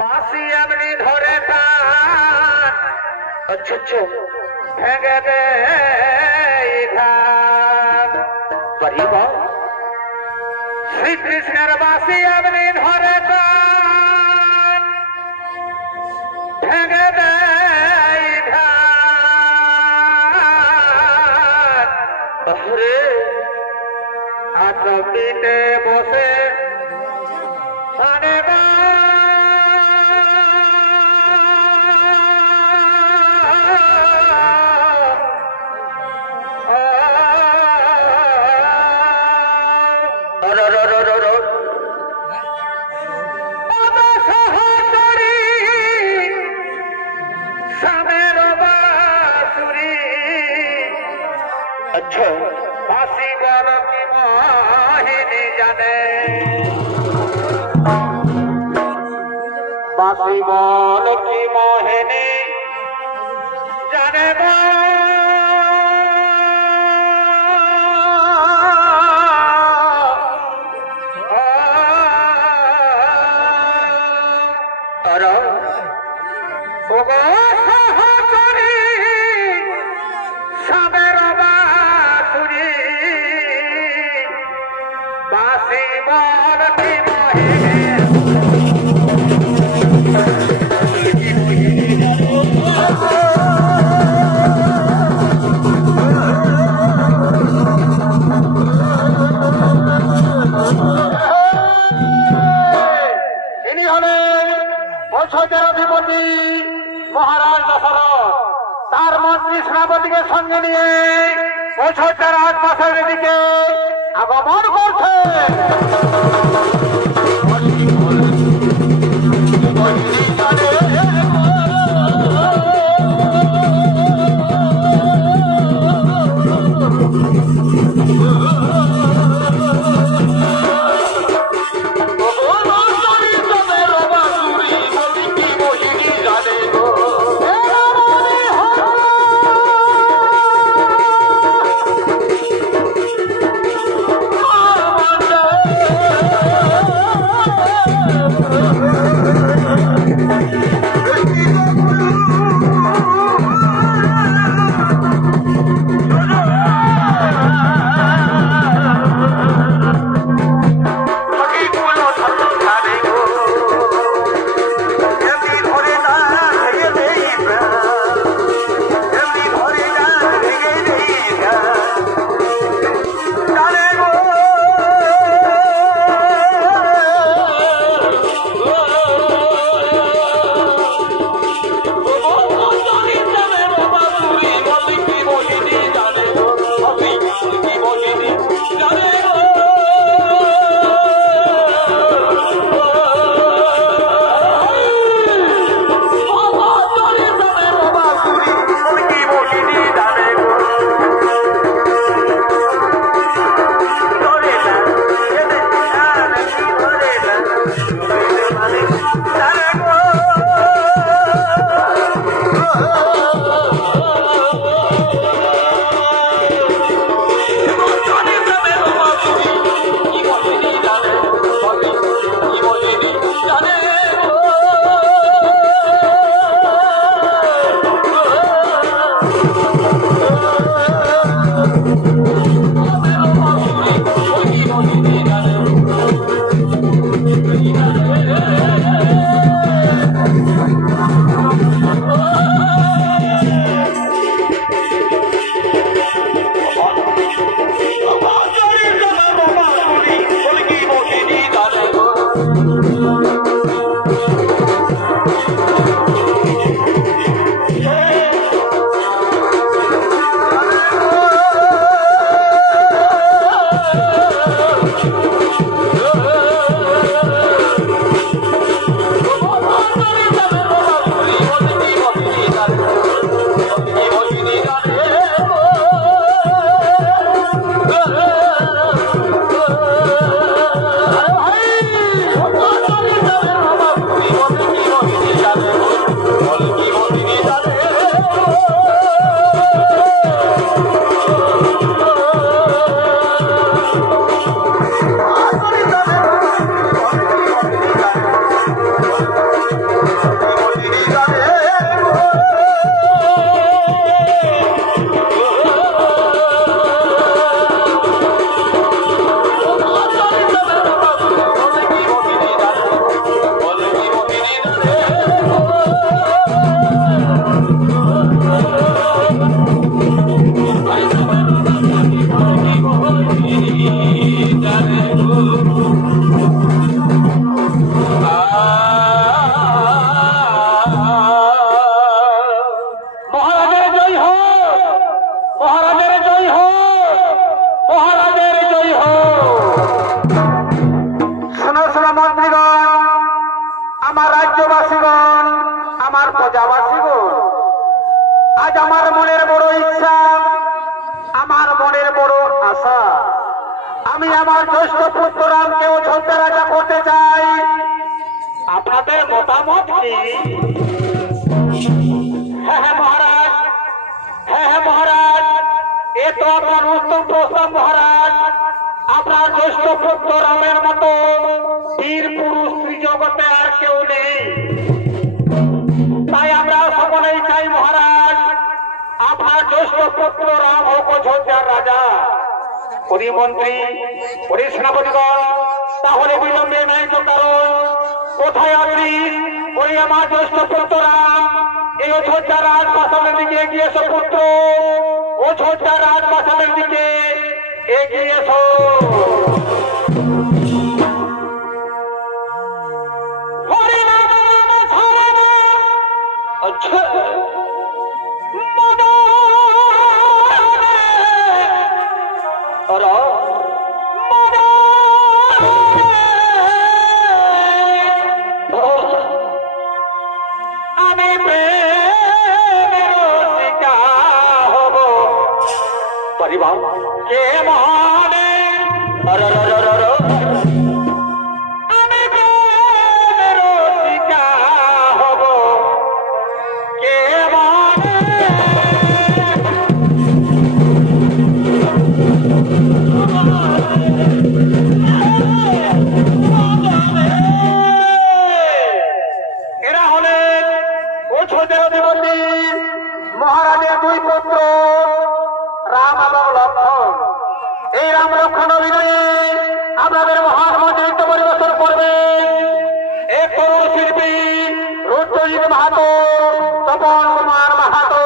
বাঁশি এমনি ধরে টান আচ্ছা ভেঙে দে ধান শ্রীকৃষ্ণের বাঁশি এমনি ধরে টান ভেঙে দে ধান আটবিতে বসে সানে अच्छा बासी बोल की मोहिनी जाने बासी बोल की मोहिनी जाने महाराज दशरथ तार मंत्री सेनापति के संगे निये अयोध्या राजमासेर दिके आगमन करছে মন্ত্রীগণ, আমার রাজ্যবাসীগণ, আমার প্রজাবাসীগণ, আজ আমার মনের বড় ইচ্ছা, আমার মনের বড় আশা, আমি আমার জ্যেষ্ঠ পুত্র রামকে অযোধ্যা রাজা করতে চাই। আপনাদের মতামত কি? হ্যাঁ হ্যাঁ মহারাজ, হ্যাঁ হ্যাঁ মহারাজ, এ তো আপনার উত্তম প্রস্তাব মহারাজ। আপনার জ্যেষ্ঠ পুত্র রামের মতো বীর পুরুষ জগতে আর কেউ নেই, তাই আমরা সকলেই চাই মহারাজ আপনার জ্যেষ্ঠ পুত্র রাম হোক অযোধ্যার রাজা। ওরে মন্ত্রী, ওরে সেনাপতিগণ, তাহলে বিলম্বে নাই তো কারণ, কোথায় আছিস? ওই আমার জ্যেষ্ঠ পুত্র রাম, এই অযোধ্যা রাজপ্রাসাদের দিকে এগিয়ে এসো পুত্র, অযোধ্যা রাজপ্রাসাদের দিকে এগিয়ে এসো। কে মহানে আমি প্রেমের শিকা হব, কে মহানে এরা হলেন অযোধ্যার অধিপতি মহারাজের দুই পুত্র রাম এবং লক্ষ্মণ। এই রাম লক্ষ্মণ অভিনয়ে আপনাদের মহান মন্ত্রিত্ব পরিবেশন করবেন এক তরুণ শিল্পী রুদ্রজিৎ মাহাতো, তপন কুমার মাহাতো।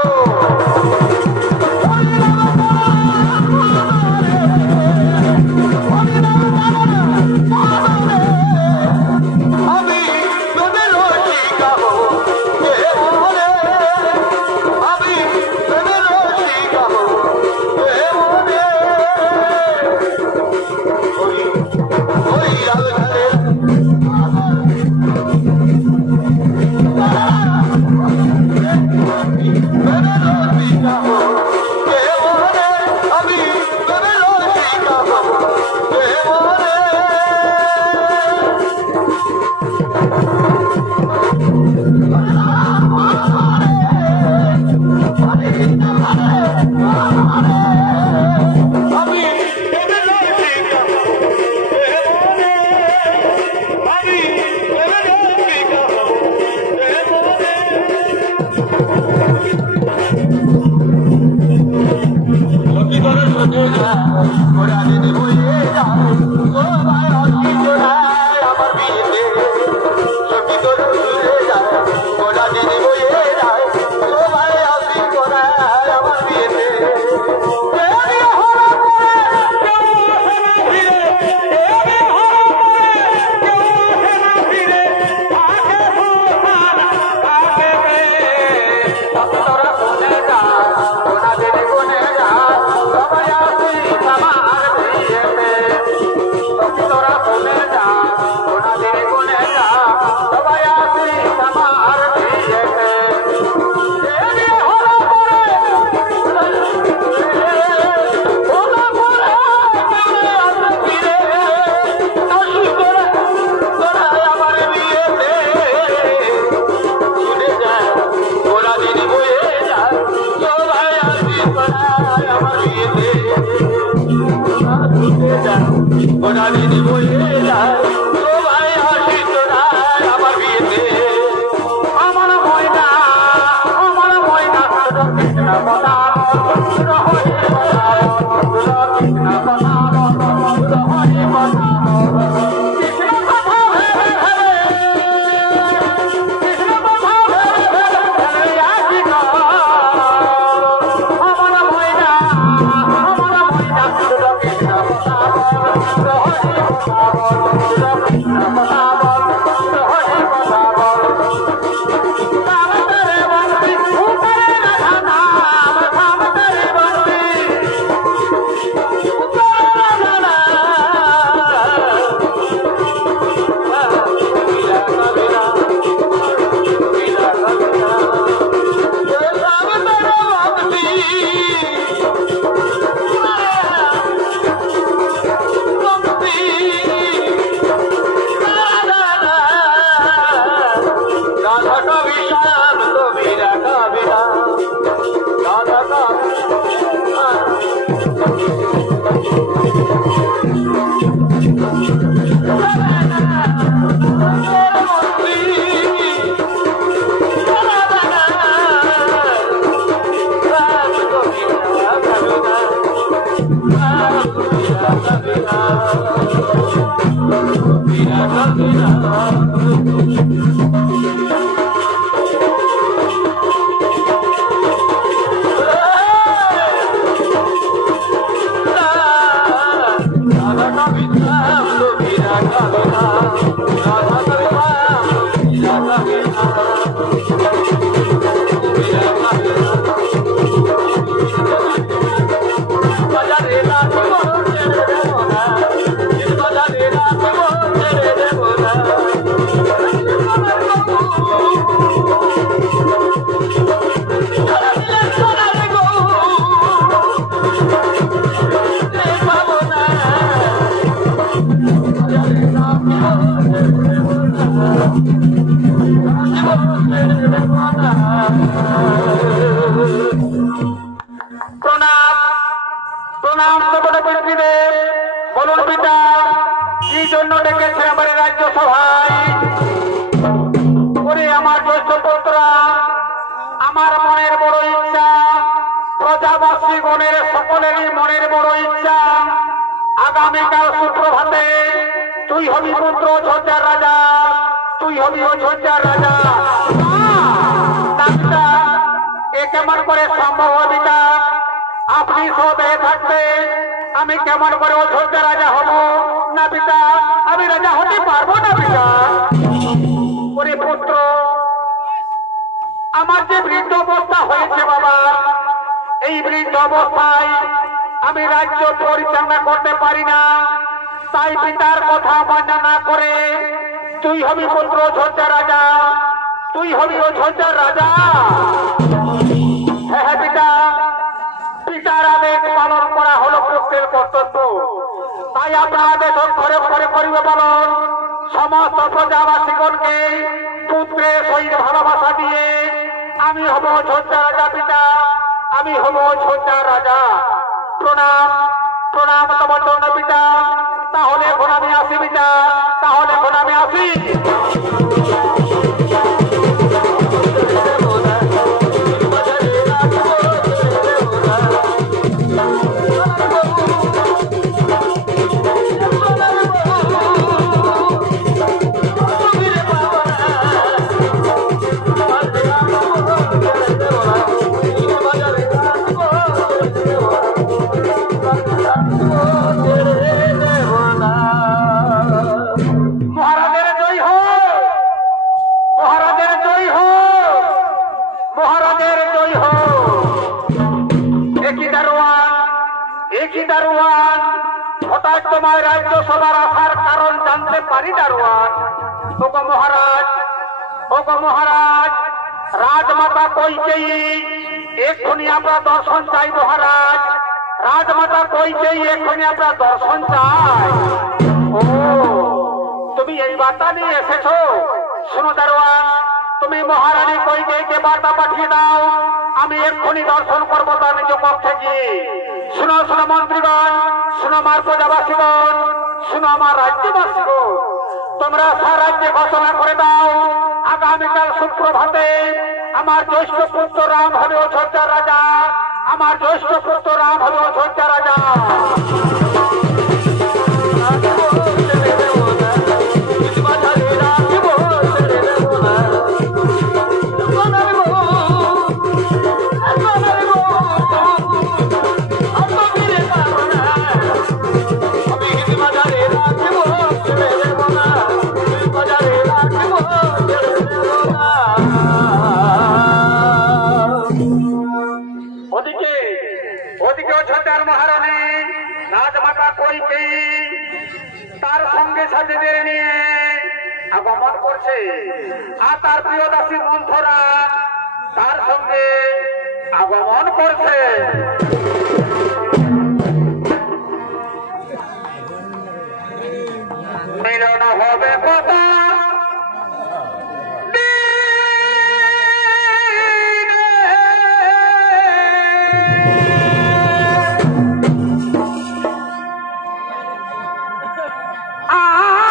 Ah!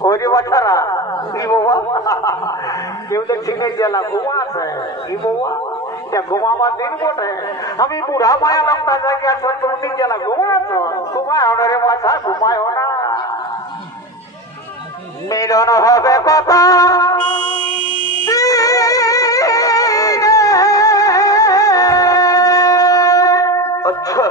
ওরে বাচ্চারা কি বাবা কেউ দেখছি গেলা ঘুমাছে কি বাবা ঘুমাবার দিন বটে আমি বুড়া মায়া লোকটা জায়গা তুমি গেলা ঘুমাচ্ছ ঘুমায় না রে বাচ্চা ঘুমায় না মিলন হবে কথা আচ্ছা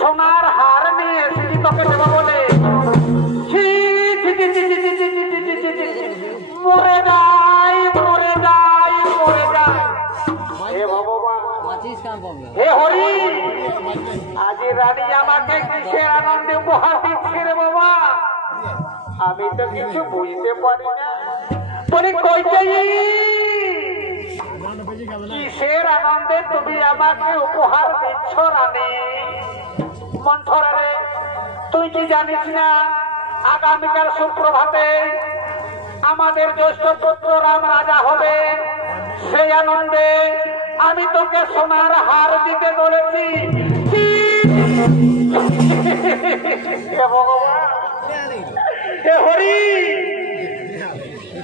সোনার হার নিয়ে এসেছি তোকে দেবো বলে মরে যাই মরে যাই মরে যাই। হে হরি, আজ রানী আমাকে কিসের আনন্দে উপহার দিচ্ছে রে বাবা, আমি তো কিছু বুঝতে পারি না। বলি কিসের আনন্দে তুমি আমাকে উপহার দিচ্ছ রানী? মন্থরা রে, তুই কি জানিস না আগামীকাল সুপ্রভাতে আমাদের জ্যেষ্ঠ পুত্র রাম রাজা হবে? সেই আনন্দে আমি তোকে সোনার হার দিতে বলেছি। হে হরি,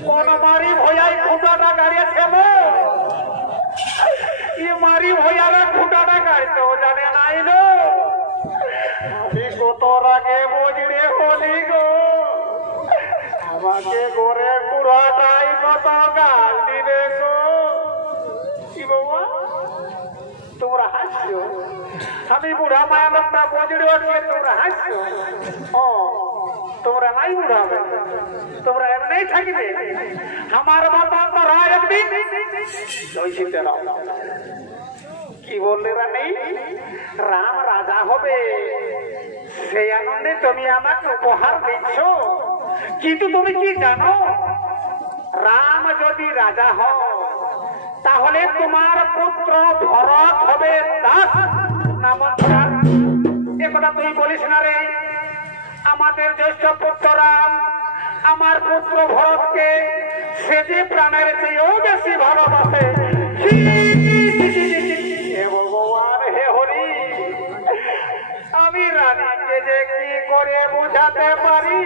কোন মারি ভয়াই খুঁটাটা গাড়িয়েছে মারি ভয়ারা খুঁটাটা গাড়িতেও জানে নাই নো। আমি কত রাগে বজরে হলি গো, আমাকে ঘরে পুরাটাই কত গাল দিবে গো। কি বাবা তোমরা হাসছো? আমি বুড়া মায়া লোকটা বজরে উঠে তোমরা হাসছো? ও তোমরা নাই বুড়াবে, তোমরা এমনি থাকবে। আমার বাবা তারা একদিন কি বললে রানী? রাম রাজা হবে, সেই আনন্দে তুমি আমাকে উপহার দিচ্ছ। কিন্তু তুমি কি জানো, রাম যদি রাজা হয় তাহলে তোমার পুত্র ভরত হবে দাস। না মন্থরা, একথা তুই বলিস না রে। আমাদের জ্যেষ্ঠ পুত্র রাম আমার পুত্র ভরতকে সে যে প্রাণের চেয়েও বেশি ভালোবাসে। হে ভগবান, হে হরি, আমি রানীকে যে কি করে বুঝাতে পারি?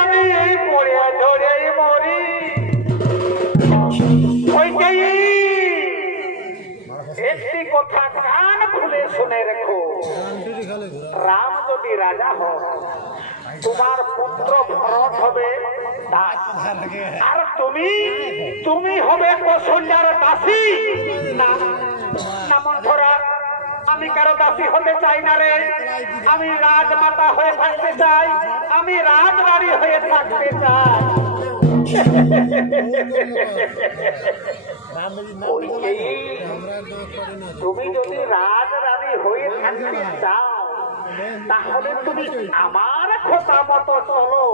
আমি এই পড়ে ধরেই মরি। একটি কথা কান খুলে শুনে রেখো, রাম যদি রাজা হয় তোমার পুত্র ভরত হবে দাস, আর তুমি হবে কৌশল্যার দাসী। না মন্থরা, আমি কারো দাসী হতে চাই না রে। আমি রাজমাতা হয়ে থাকতে চাই, আমি রাজরানী হয়ে থাকতে চাই। তুমি যদি রাজরানী হয়ে থাকতে চাও তাহলে তুমি আমার কথা মতো চলো,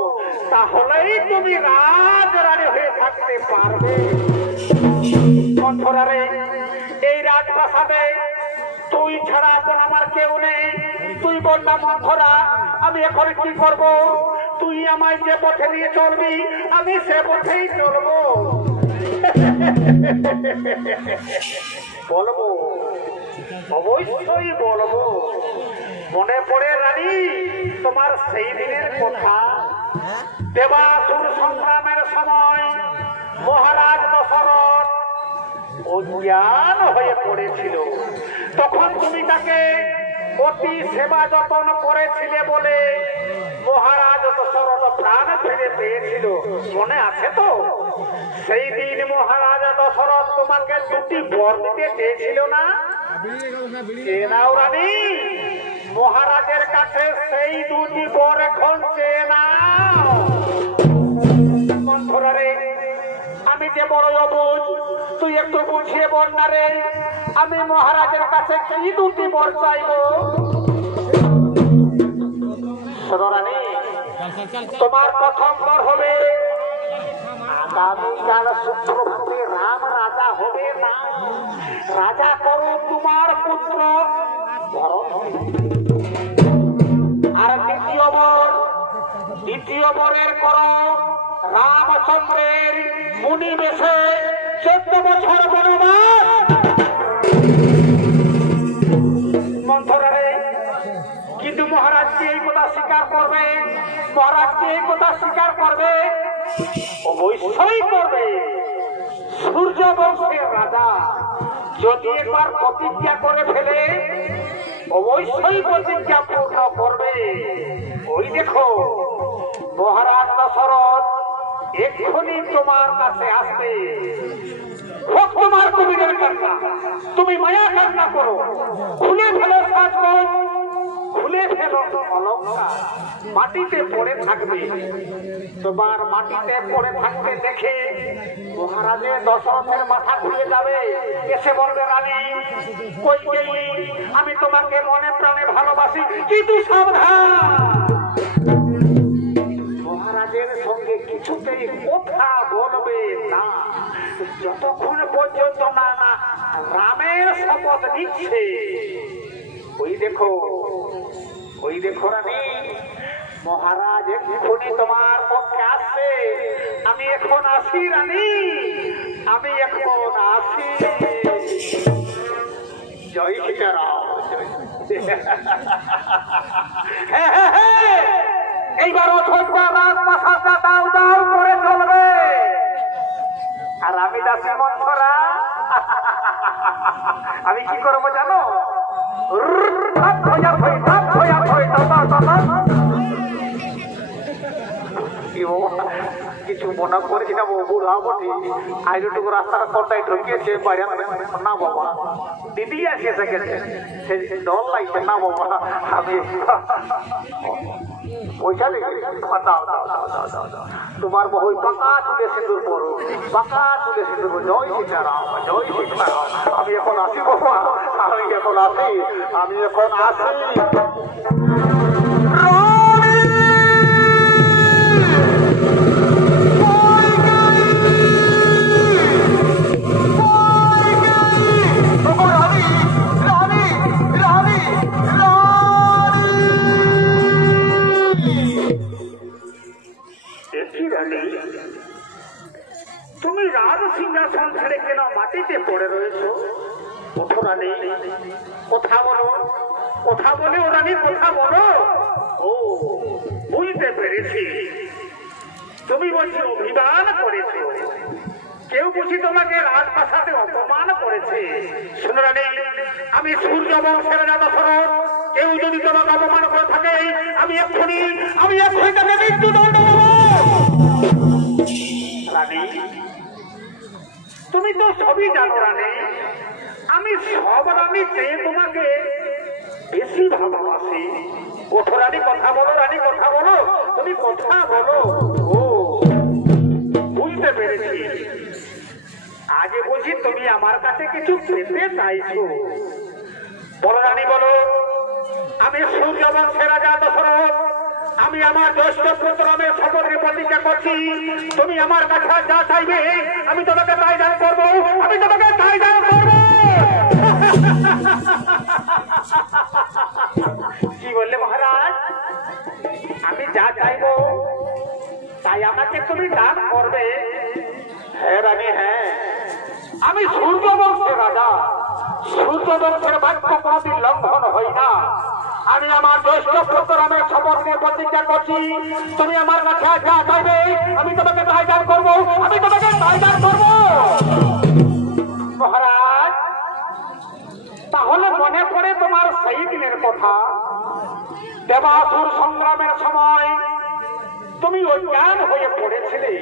তাহলেই তুমি রাজরানী হয়ে থাকতে পারবে। মন্থরা রে, এই রাজপ্রাসাদে তুই ছাড়া এখন আমার কেউ নেই। তুই বল না মন্থরা, আমি এখন কি করব? তুই আমায় যে পথে নিয়ে চলবি আমি সে পথেই চলবো। বলবো, অবশ্যই বলবো। মনে পড়ে রানী তোমার সেই দিনের কথা, দেবাসুর সংগ্রামের সময় মহারাজ দশরথ অজ্ঞান হয়ে পড়েছিল। তখন তুমি তাকে অতি সেবা যত্ন করেছিলে বলে মহারাজ দশরথ প্রাণ ফিরে পেয়েছিল, মনে আছে তো? সেই দিন মহারাজ দশরথ তোমাকে দুটি বর দিতে চেয়েছিল না? নাও রানী, মহারাজের কাছে সেই দুটি বর এখন চেয়ে নাও। মন্থরা রে, আমি যে বড় অবুঝ, তুই একটু বুঝিয়ে বল না রে, আমি মহারাজের কাছে কি দুটি বর চাইব? রানী, তোমার প্রথম বর হবে আগামীকাল সুপ্রভাতে রাম রাজা হবে না, রাজা করো তোমার পুত্র ভরত, আর দ্বিতীয় বরের করো রামচন্দ্রের মুনি বেশে 14 বছর বনবাস। মন্থরারে কিন্তু মহারাজকে এই কথা স্বীকার করবে, মহারাজকে এই কথা স্বীকার করবে, অবশ্যই করবে। সূর্য বংশের রাজা যদি একবার প্রতিজ্ঞা করে ফেলে অবশ্যই প্রতিজ্ঞা পূর্ণ করবে। ওই দেখো মহারাজ দশরথ এক্ষুনি তোমার কাছে আসবে। হোক তোমার কবিরের কান্না, তুমি মায়া কান্না করো, খুলে ফেলো সাজগোজ, খুলে ফেলো অলঙ্কার, মাটিতে পড়ে থাকবে। তোমার মাটিতে পড়ে থাকতে দেখে মহারাজের দশরথের মাথা ঘুরে যাবে, এসে বলবে রানী কইকেয়ী আমি তোমাকে মনে প্রাণে ভালোবাসি, কিন্তু সাবধান মহারাজের সঙ্গে কিছুতেই কথা বলবে না যতক্ষণ পর্যন্ত না রামের শপথ নিচ্ছে। ওই দেখো রানী মহারাজ এক্ষুনি তোমার পক্ষে আসছে। আমি এখন আসি রানী, আমি এখন আসি। জয় সীতারাম। এইবার রাজপ্রাসাদটা দাও দাও করে চলবে। আর আমি দাসী মন্থরা আমি কি করবো জানো? কিছু মনে করেছি না বুড়া বটি আইটুকু রাস্তাটা কোনটাই ঢুকিয়েছে না বাবা, দিদি আসিয়েছে গেছে ডর লাগছে না বাবা। আমি ওইটা তোমার বহু পাকা তুলে সিঁদুর পড়ো, পাকা তুলে সিঁদুর পড়ো। জয় সীতারাম, জয় সীতারাম। আমি এখন আসি বাবা, আমি এখন আসি, আমি এখন আসি। তুমি রাজ সিংহাসন ছেড়ে কেন মাটিতে পড়ে রয়েছো? ওঠো রানী, কথা বলো, কথা বলে ও রানী কথা বলো। ও বুঝতে পেরেছি, তুমি বলছো অভিমান করেছো, কেউ বুঝি তোমাকে রাজপ্রাসাদে অপমান করেছে। শোনো রানী, আমি সূর্য বংশের রাজা দশরথ, কেউ যদি তোমাকে অপমান করে থাকে আমি এক্ষুনি তাকে মৃত্যুদণ্ড দেব। রানী তুমি তো সবই জানো রানী, আমি সব রানী চেয়ে তোমাকে বেশি ভালোবাসি। ওঠো রানী কথা বলো, রানী কথা বলো, তুমি কথা বলো। ও বুঝতে পেরেছি, আগে বুঝি তুমি আমার কাছে কিছু পেতে চাইছো। বলো রানী বলো। আমি সূর্য বংশের রাজা দশরথ, আমি আমার জ্যেষ্ঠ পুত্র রামের শপথে প্রতিজ্ঞা করছি, তুমি আমার কাছে যা চাইবে আমি তোমাকে তাই দান করবো, আমি তোমাকে তাই দান করবো। কি বললে মহারাজ? আমি যা চাইবো তাই আমাকে তুমি দান করবে? হ্যাঁ রানী, হ্যাঁ। আমি সূর্য বংশের রাজা, সূর্য বংশের বাক্য কোনদিন লঙ্ঘন হই না। আমি আমার জ্যেষ্ঠ পুত্র রামের শপথ নিয়ে প্রতিজ্ঞা করছি, তুমি আমার কাছে যা চাইবে আমি তোমাকে তাই দান করবো, আমি তোমাকে তাই দান করবো। মহারাজ তাহলে মনে পড়ে তোমার সেই দিনের কথা, দেবাসুর সংগ্রামের সময় তুমি অজ্ঞান হয়ে পড়েছিলে।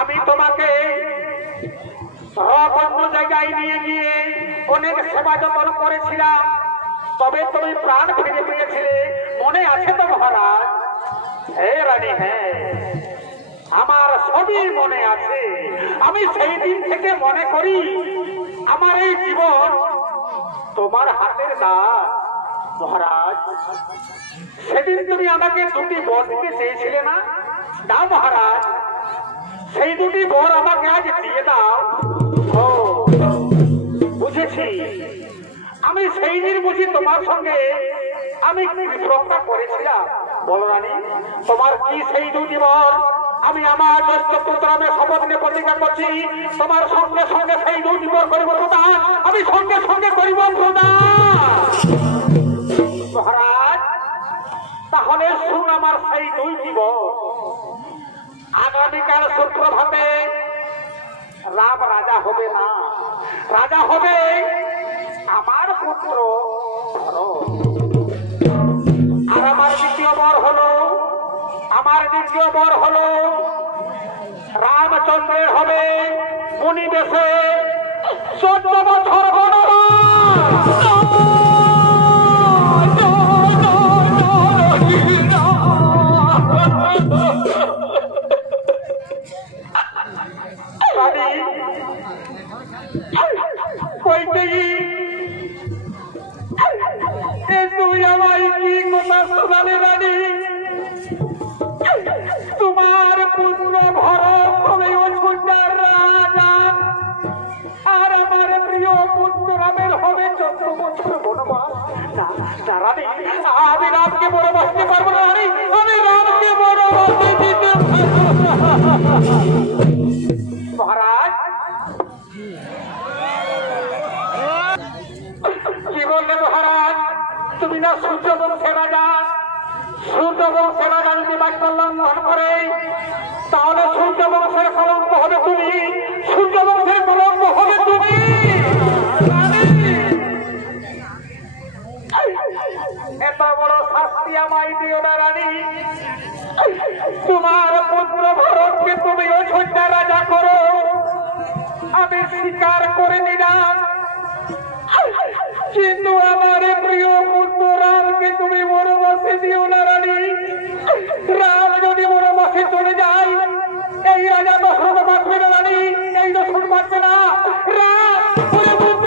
আমি তোমাকে অন্য জায়গায় নিয়ে গিয়ে অনেক সেবা যত্ন করেছিলাম, তবে তুমি প্রাণ ফিরে পেয়েছিলে, মনে আছে তো মহারাজ? হে রানী, হ্যাঁ আমার সবই মনে আছে। আমি সেই দিন থেকে মনে করি আমার এই জীবন তোমার হাতের দান। মহারাজ সেদিন তুমি আমাকে দুটি বর দিতে চেয়েছিলে না? দাও মহারাজ, সেই দুটি বর আমাকে আজ দিয়ে দাও। ও বুঝেছি, আমি সেই দিন বুঝি তোমার সঙ্গে আমি বিপ্রক্তা করেছিলাম। বলো রানী, তোমার কি সেই দুটি বর? আমি আমার জ্যেষ্ঠ পুত্রামে শপথ নিয়ে প্রতিজ্ঞা করছি, তোমার সঙ্গে সঙ্গে সেই দুটি বর করিব প্রদান, আমি সঙ্গে সঙ্গে করিব প্রদান। মহারাজ, তাহলে শুন আমার সেই দুইটি বর। আগামীকাল সুপ্রভাতে রাম রাজা হবে না, রাজা হবে আমার পুত্র ভরত। আর আমার দ্বিতীয় বর হলো, আমার দ্বিতীয় বর হলো রামচন্দ্রের হবে মুনি বেশে 14 বছর বনবাস। তুই আমায় কি কথা শোনালি রানী? তোমার পুত্র ভরত হবে অযোধ্যার রাজা, আর আমার প্রিয় পুত্র রামের হবে 14 বছর বনবাস। রানী, আমি রামকে বনবাসতে পারবো না রানী, আমি রামকে বনবাসে দিতে মহারাজ। কি বললেন মহারাজ? তুমি না সূর্যবংশের রাজা, সূর্যবংশের রাজা যদি বাক্য লঙ্ঘন করে তাহলে সূর্যবংশের কলঙ্ক হবে তুমি, সূর্যবংশের কলঙ্ক হবে তুমি। এত বড় শাস্তি আমায় দিও না রানী। তোমার পুত্র ভরতকে তুমি অযোধ্যা রাজা করো, আমি স্বীকার করে নিলাম, কিন্তু আমার প্রিয় পুত্র রামকে তুমি বনবাসে দিও না রানী। রাম যদি বনবাসে চলে যায় এই রাজা দশরথ বাঁচবে না রানী, এই দশরথ বাঁচবে না। রাম পুত্র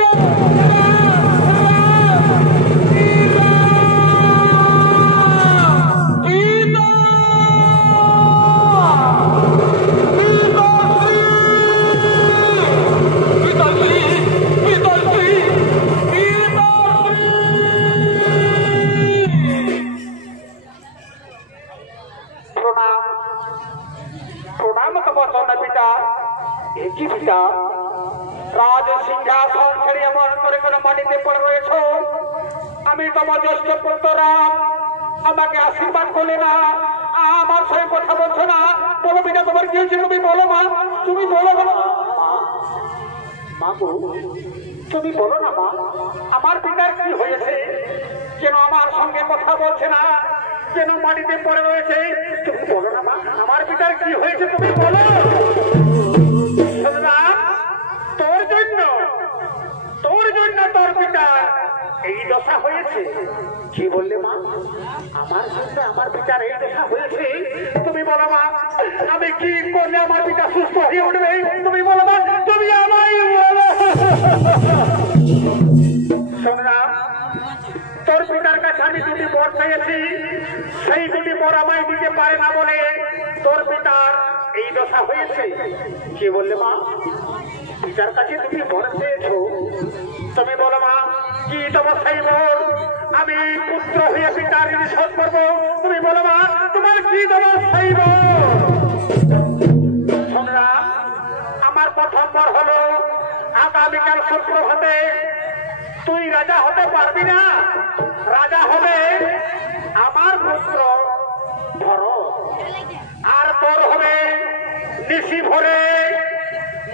রাজ সিংহাসন ছেড়ে এমন করে করে মাটিতে পড়ে রয়েছ। আমি তোমার জ্যেষ্ঠ পুত্র রাম, আমাকে আশীর্বাদ করলে না, আমার সঙ্গে কথা বলছো না। বলো পিতা, তোমার কি হয়েছে? তুমি বলো মা, তুমি বলো। মা গো, তুমি বলো না মা, আমার পিতার কি হয়েছে? কেন আমার সঙ্গে কথা বলছে না, কেন মাটিতে পড়ে রয়েছে? তুমি বলো না মা, আমার পিতার কি হয়েছে? তুমি বলো। তোর জন্য তোর পিতা এই দশা হয়েছে। কি বললে মা? আমার জন্য আমার পিতার এই দশা হয়েছে? তুমি বলো মা, আমি কি করলে আমার পিতা সুস্থ হয়ে উঠবে? তুমি বলো মা, তুমি আমায় বলো। সংগ্রাম, তোর পিতার কাছে আমি দুটি বর পেয়েছি, সেই দুটি বর আমায় দিতে পারে না বলে তোর পিতার এই দশা হয়েছে। কি বললে মা? পিতার কাছে তুমি বর পেয়েছ, তুমি বলো মা, কি তোমার সেই বর? আমি পুত্র হয়ে পিতার ঋণ শোধ করবো। তুমি বলো মা, তোমার কি তোমার সেই বর? সংগ্রাম, আমার প্রথম বর হলো আগামীকাল সুপ্রভাতে তুই রাজা হতে পারবি না, রাজা হবে আমার পুত্র ভরত। আর তোর হবে নিশি ভরে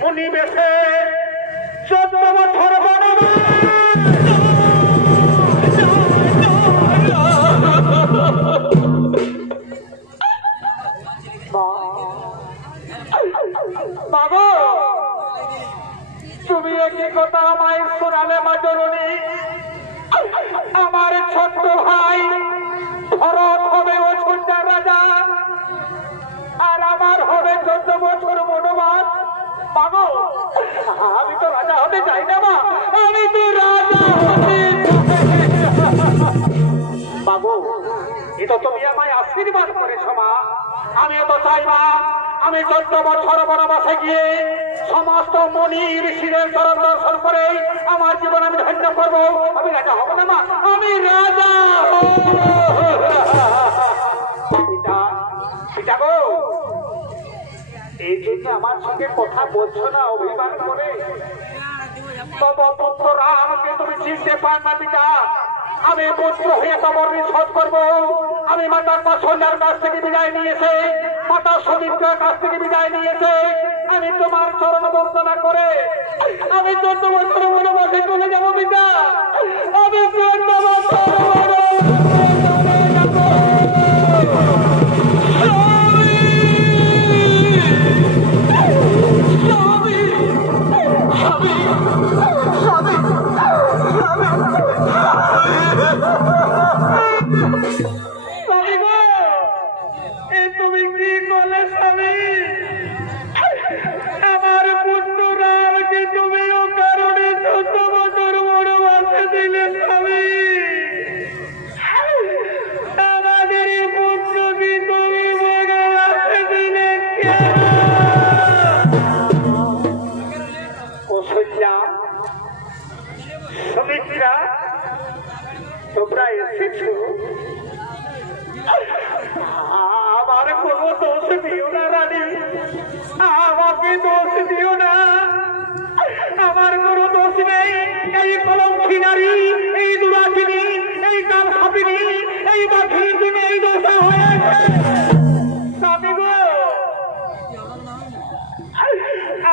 মুনি বেশে 14 বছর বনবাস। বাবু, তুমি একই কথা আমায় শোনালে মা জননী। আমার ছোট্ট ভাই ভরত হবে অযোধ্যার রাজা, আর আমার হবে 14 বছর বনবাস। বাবু, আমি তো রাজা হতে চাই না মা, আমি তো রাজা হতে। বাবু, এটা তুমি আমায় আশীর্বাদ করেছ মা। আমিও তো চাই মা, আমি 14 বছর বনবাসে গিয়ে সমস্ত মুনি ঋষিদের চরণ দর্শন করে আমার জীবন আমি ধন্য করব। আমি রাজা হব না মা, আমি রাজা পিতা গো। এই জন্য আমার সঙ্গে কথা বলছো না অভিমান করে? তব পুত্র রামকে তুমি চিনতে পার না পিতা? আমি পুত্র হয়ে তোমার শোধ করবো। আমি মাতা কৌশল্যার কাছ থেকে বিদায় নিয়েছে, মাতা সুদীপ্তের কাছ থেকে বিদায় নিয়েছে। আমি তোমার চরণ বন্দনা করে আমি 14 বছর বনবাসে চলে যাবো পিতা। আমি 14 বছর তুমি কি বলে স্বামী? আমার পুত্ররামকে তুমিও কারণে 14 বছর বনবাসে দিলে স্বামী। আমাদের পুত্রকে তুমি বনবাসে দিলে কেন? কৌশল্যা, সুমিত্রা, তোমরা এসেছো। আমার কোনো দোষ দিও না রানী, আমাকে দোষ দিও না। আমার কোনো দোষ নেই। এই কলঙ্কি নারী, এই দুরাচিনী, এই কাল হাপিনী, এই বাঘিনীর জন্য এই দোষ হয়েছে। স্বামী গো,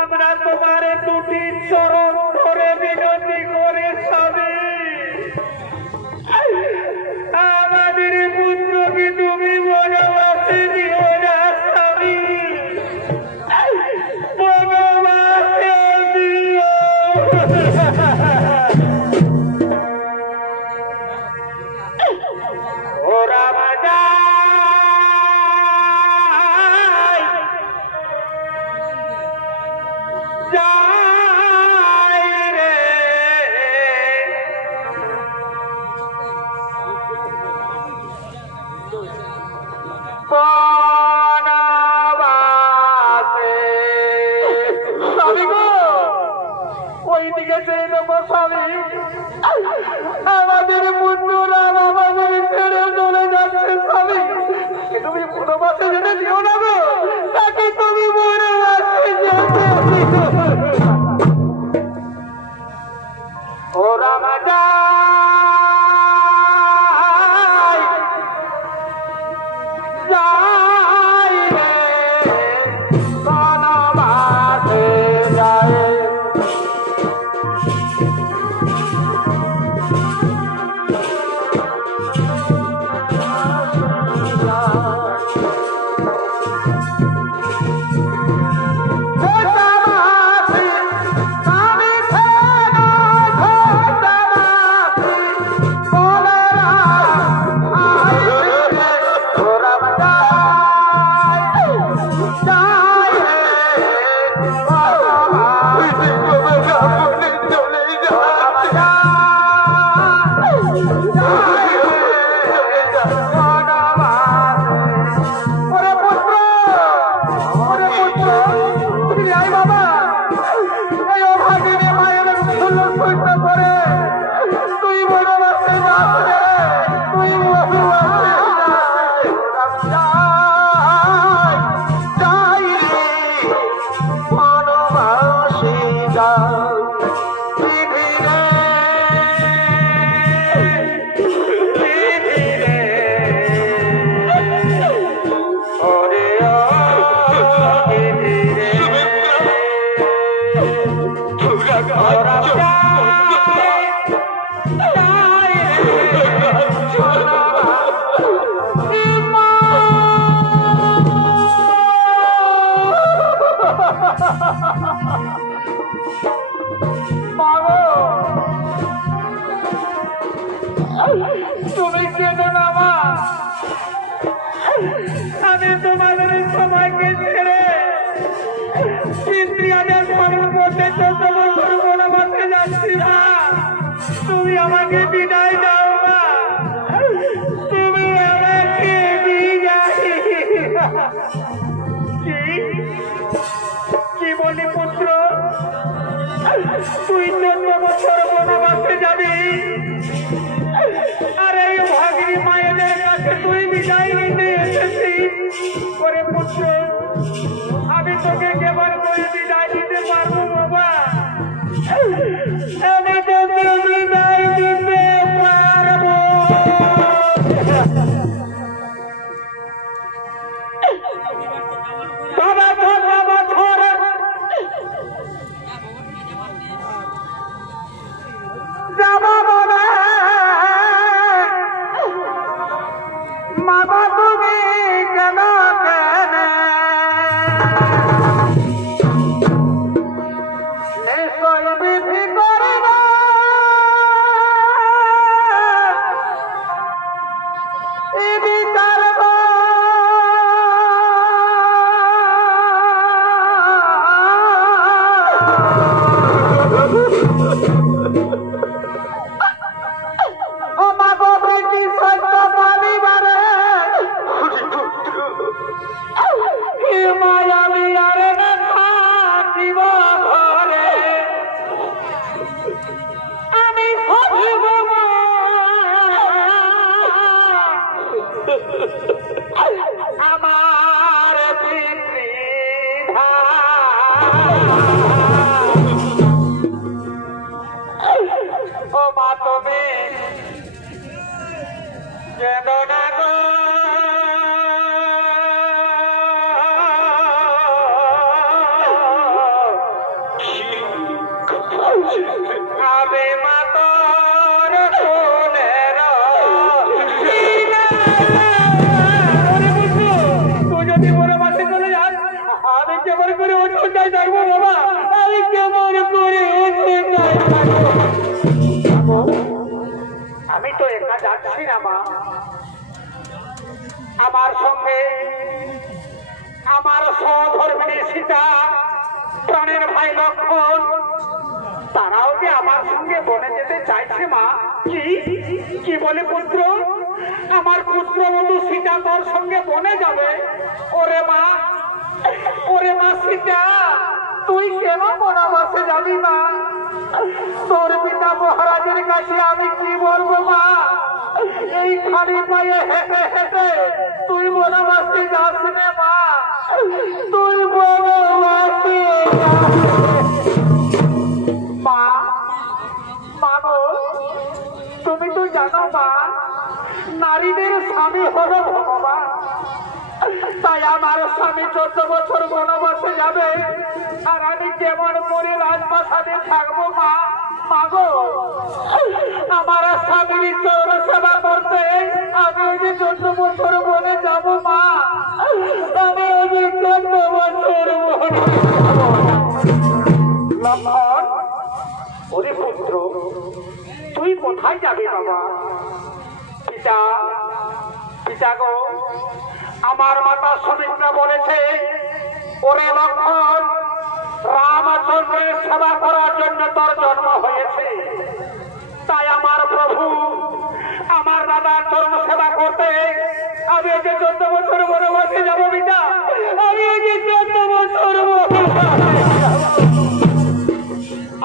আমরা তোমার দুটি চরণ ধরে বিনতি করে স্বামী, আমাদের পুত্রকে তুমি বনবাসে দিও না স্বামী, বনবাসে দিও। ও রাজা আমাদের পুত্ররা আমাদের ছেড়ে চলে যাচ্ছে স্বামী, তুমি বনবাসে যেতে দিও না গো, তাকে তুমি বনবাসে যেতে দিও। ও রাজা যাই রে বনবাসে যায়। তুমি কেন না মা? আমি তোমাদের সবাইকে ছেড়ে ইন্দ্রিয়াদের স্মরণ করতে 14 বছর বনবাসে যাচ্ছি মা। তুমি আমাকে বিদায় দাও মা, তুমি আমাকে তুই যদি বনবাসে চলে যাস আমি কেমন করে অযোধ্যায় থাকবো বাবা, আমি কেমন করে অযোধ্যায় থাকবো। আমি তো একা যাচ্ছি না মা, আমার সঙ্গে আমার সহধর্মিণী সীতা, প্রাণের ভাই লক্ষ্মণ, তারাও যে আমার সঙ্গে বনে যেতে চাইছে মা। কি কি বলে পুত্র? আমার পুত্র বধূ সীতা তোর সঙ্গে বনে যাবে? ওরে মা, ওরে মা সীতা, তুই কেন বনবাসে যাবি মা? তোর পিতা মহারাজের কাছে আমি কি বলবো মা? এই খালি পায়ে হেঁটে হেঁটে তুই বনবাসে যাস রে মা, তুই বনবাসে মা। মাগো, তুমি তো জানো মা, নারীদের স্বামী হলো ভগবান। তাই আমার স্বামী 14 বছর বনবাসে যাবে, আর আমি কেমন করে রাজপ্রাসাদে থাকবো মা? মাগো, আমার স্বামীর চরণ সেবা করতে আমি ওই যে 14 বছর বনে যাবো মা, আমি ওই যে 14 বছর বনে যাবো। ওরে পুত্র, তুই কোথায় যাবি বাবা? পিতা, পিতা গো, আমার মাতা সুমিত্রা বলেছে, ওরে লক্ষ্মণ, রামচন্দ্রের সেবা করার জন্য তোর জন্ম হয়েছে। তাই আমার প্রভু আমার দাদার চরণ সেবা করতে আমি এই যে 14 বছর বনবাসে যাবো পিতা, আমি এই যে 14 বছর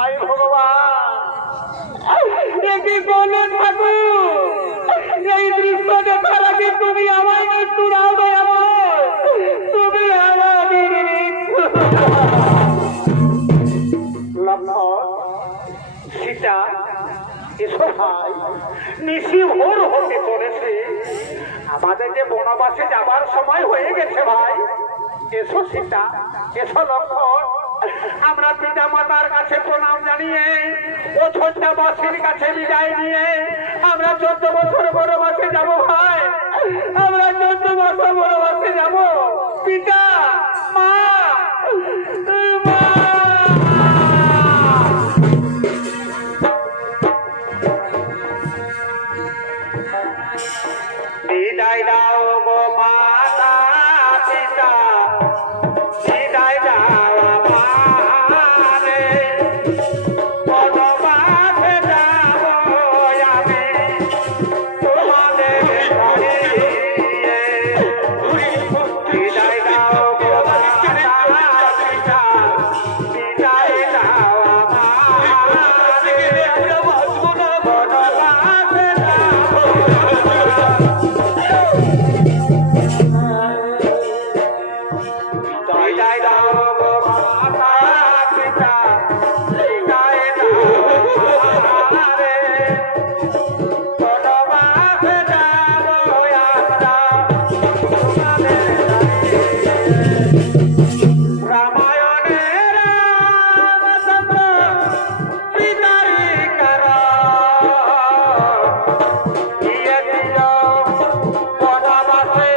আয় ভগবান, একে বলে থাকো, এই দৃশ্য দেখার আগে তুমি আমায় মৃত্যু দাও দয়াময়, তুমি আমাদের লক্ষ্মণ সীতা, এসো ভাই, নিশি ভোর হতে চলেছে, আমাদের যে বনবাসে যাবার সময় হয়ে গেছে ভাই। এসো সীতা, এসো লক্ষ্মণ, আমরা পিতা মাতার কাছে প্রণাম জানিয়ে অযোধ্যাবাসীর কাছে বিদায় নিয়ে আমরা 14 বছর বনবাসে যাব ভাই, আমরা 14 বছর বনবাসে যাব। পিতা, মা, বিদায় দাও গো মাতা পিতা, বিদায় দাও আমারে, বনবাসে যাব আমি তোমাদের ঘরে। বিদায় দাও গো মাতা পিতা, বিদায় দাও আমারে, বনবাসে যাব। বিদায় দাও গো মাতা পিতা, বিদায় দাও আমারে, বনবাসে যাব আমরা তোমাদের ঘরে। রামায়ণে রামচন্দ্র পিতারি গিয়েছিল বনবাসে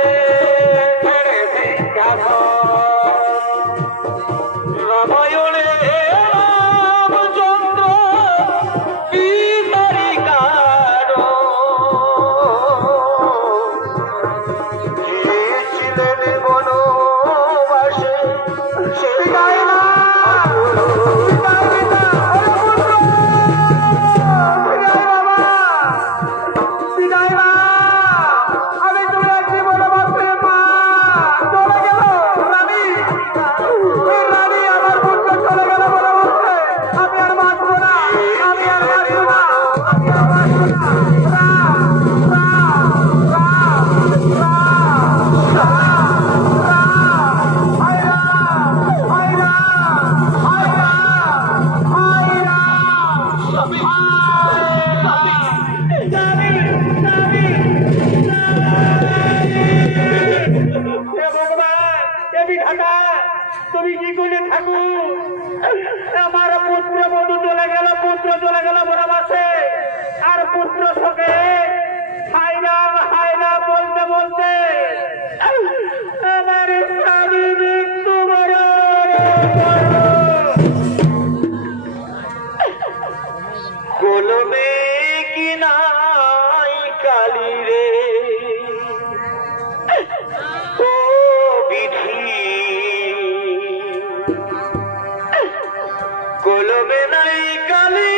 ছেড়ে সিংহাসন। রামায়ণে রামচন্দ্র পিতারি গিয়েছিলেন বনবাসে, বিদায় না, বিদায় না, বিদায় বাবা, বিদায় না, আমি চলে যাচ্ছি বনবাসে। মা চলে গেল, রানী, এই রানী আমার পুত্র চলে গেল বনবাসে, আমি আর বাঁচবো না, আমি আর বাঁচবো না, আমি আর বাঁচবো না। রাম, রাম, রাম, রাম, রাম, হায় রাম, হায় রাম, হায় রাম, হায় রাম, স্বামী, স্বামী, স্বামী, হে ভগবান, হে বিধাতা, তুমি কি করে থাকো? আমার পুত্র বধূ চলে গেল, পুত্র চলে গেল বনবাসে, আর পুত্র শোকে হায় রাম বলতে কালী রে ও বিধি কলমে নাই কালী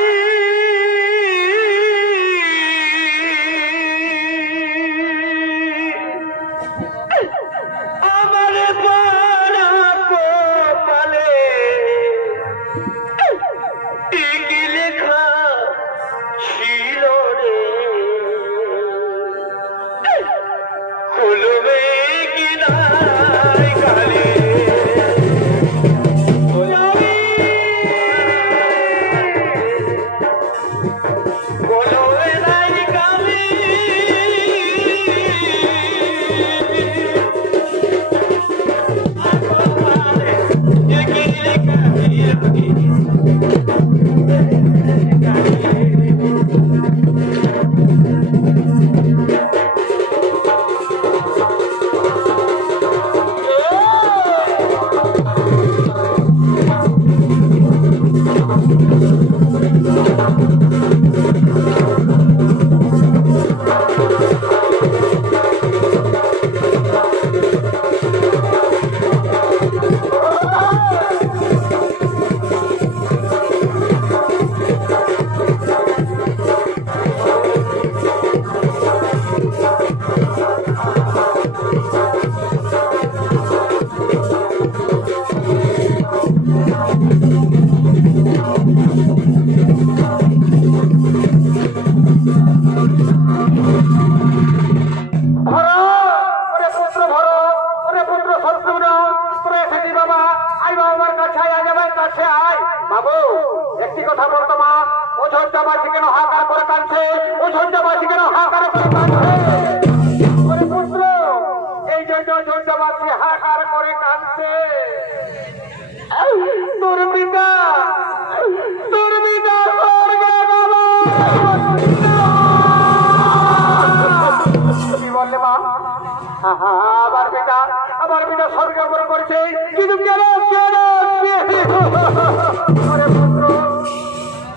আমার পিতা স্বর্গ করছে কিন্তু কেন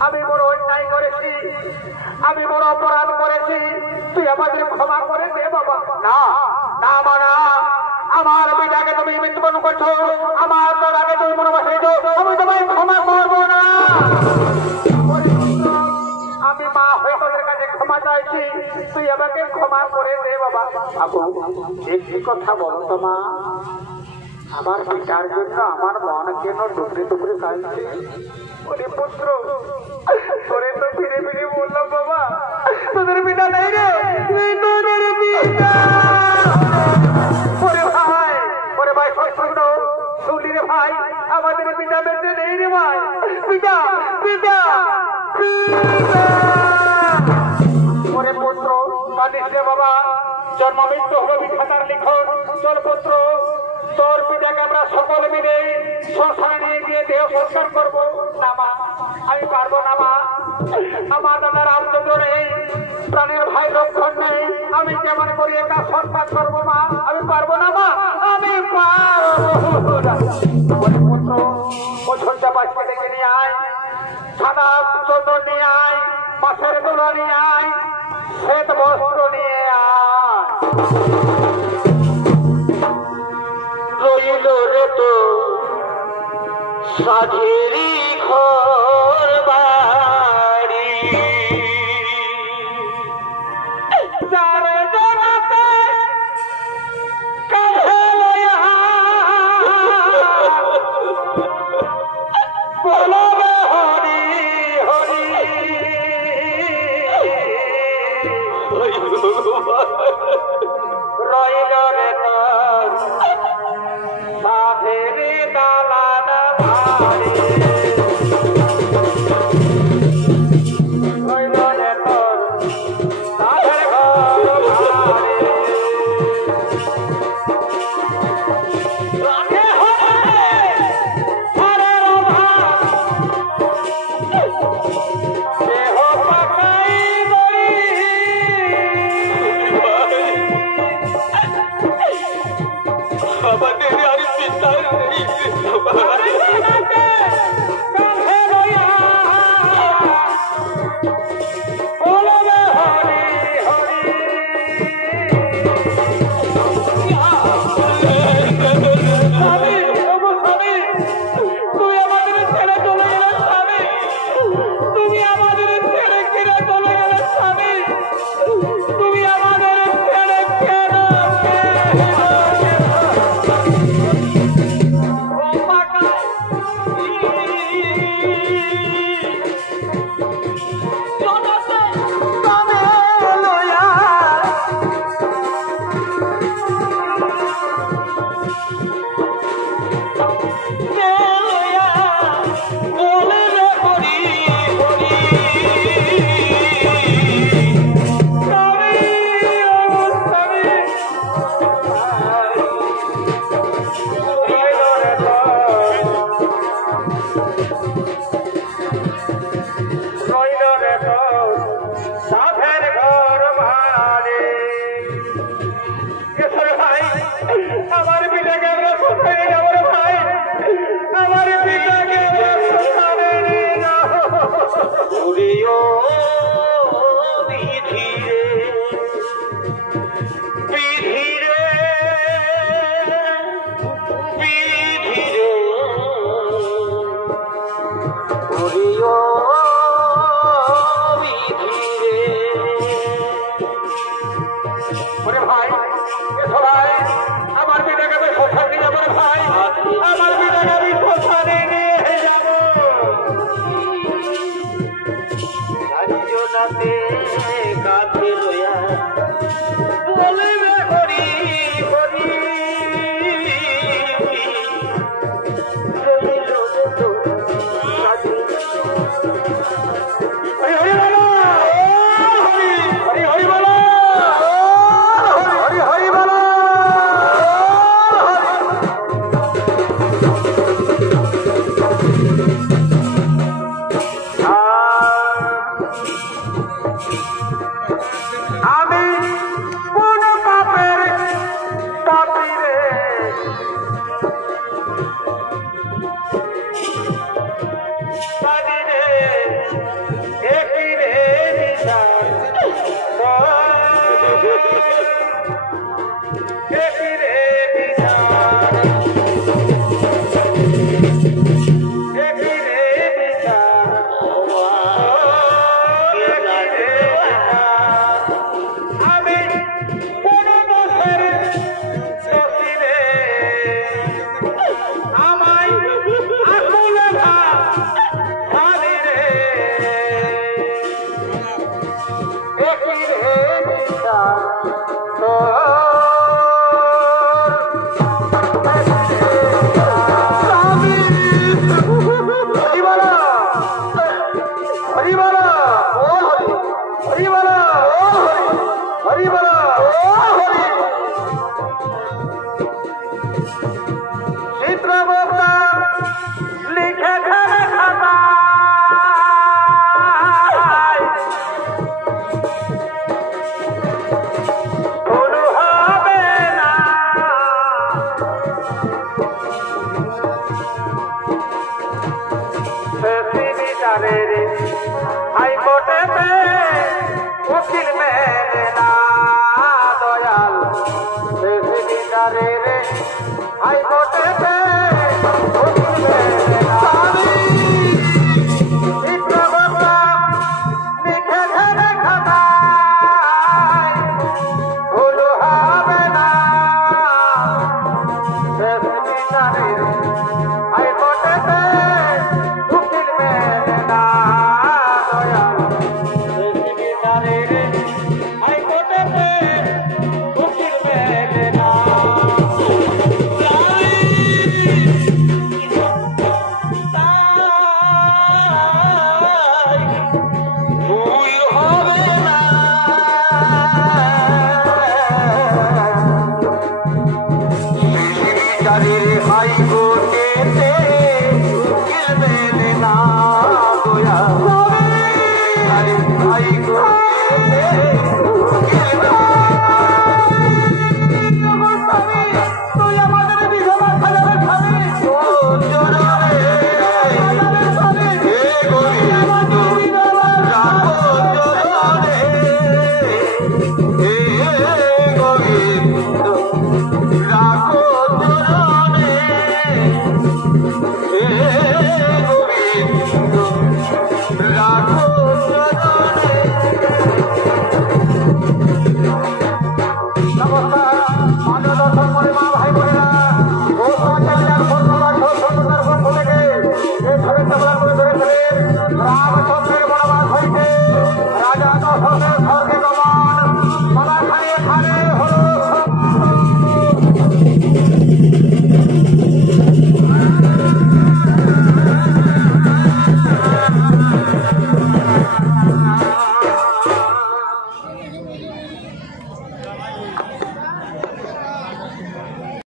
আমি বড় অন্যায় করেছি, আমি বড় অপরাধ করেছি, তুই আমাদের ক্ষমা করে দে বাবা। না না মানা, আমার পিতাকে তুমি মৃত্যুবরণ করছো, আমার দাদাকে তুমি মনোবাসী, আমি তোমায় ক্ষমা করবো না। আমি মা হয়ে তোদের কাছে ক্ষমা চাইছি, তুই আমাকে ক্ষমা করে দে বাবা। একটি কথা বলো তো মা, আমার পিতার জন্য আমার মন কেন টুকরে টুকরে কাঁদছে? ওরে পুত্র, তোরে তো ফিরে ফিরে বললাম বাবা, তোদের পিতা নেই রে, তোদের পিতা। ওরে ভাই, ওরে ভাই শত্রু শুনলি রে ভাই, আমাদের পিতা বেঁচে নেই রে ভাই। পিতা পিতা ওরে পুত্র কাঁদিস রে বাবা, জন্ম মৃত্যু হলো বিধাতার লিখন। চল পুত্র, তোর পিতাকে আমরা সকলে মিলে শ্মশানে নিয়ে গিয়ে দেহ সংস্কার করবো। না মা, আমি পারবো না মা, আমার দাদার রামচন্দ্র নেই, প্রাণের ভাই লক্ষণ নেই, আমি কেমন করি একা সংস্কার করবো মা? আমি পারবো না মা, আমি পারবো না। পুত্র, ও ছোটটা বাচ্চা ডেকে নিয়ে আয়, সাদা চন্দন নিয়ে আয়, মাছের দোলা নিয়ে আয়, শ্বেত বস্ত্র নিয়ে আয়। রইল রে তো সাধেরি ঘর বাড়ি, যার জনাতে কাঁধে লইয়া বলবে হরি হরি। রইল রে তো সাধেরি দালান ভারী, রইল রে তো সাধের ঘর ভারী। রাধে হরে হরে রাধা, দেহ পাকাই বড়ি। আমাদের আর পিতা নেই, ওরে ভাই এসো ভাই আমার বিটাকে আমি শ্মশান নিয়ে যাবো ভাই আমার বিটাকে আমি শ্মশানে নিয়ে যাবো রাজ্যনাথে কাছে লইয়া বলিবে হরি হরি রইল তো কাছে হরি হরি বলো হরি হরি বলো হরি হরি বলো আমি কোন পাপের তাপিরে বাড়িরে একই রে নিশান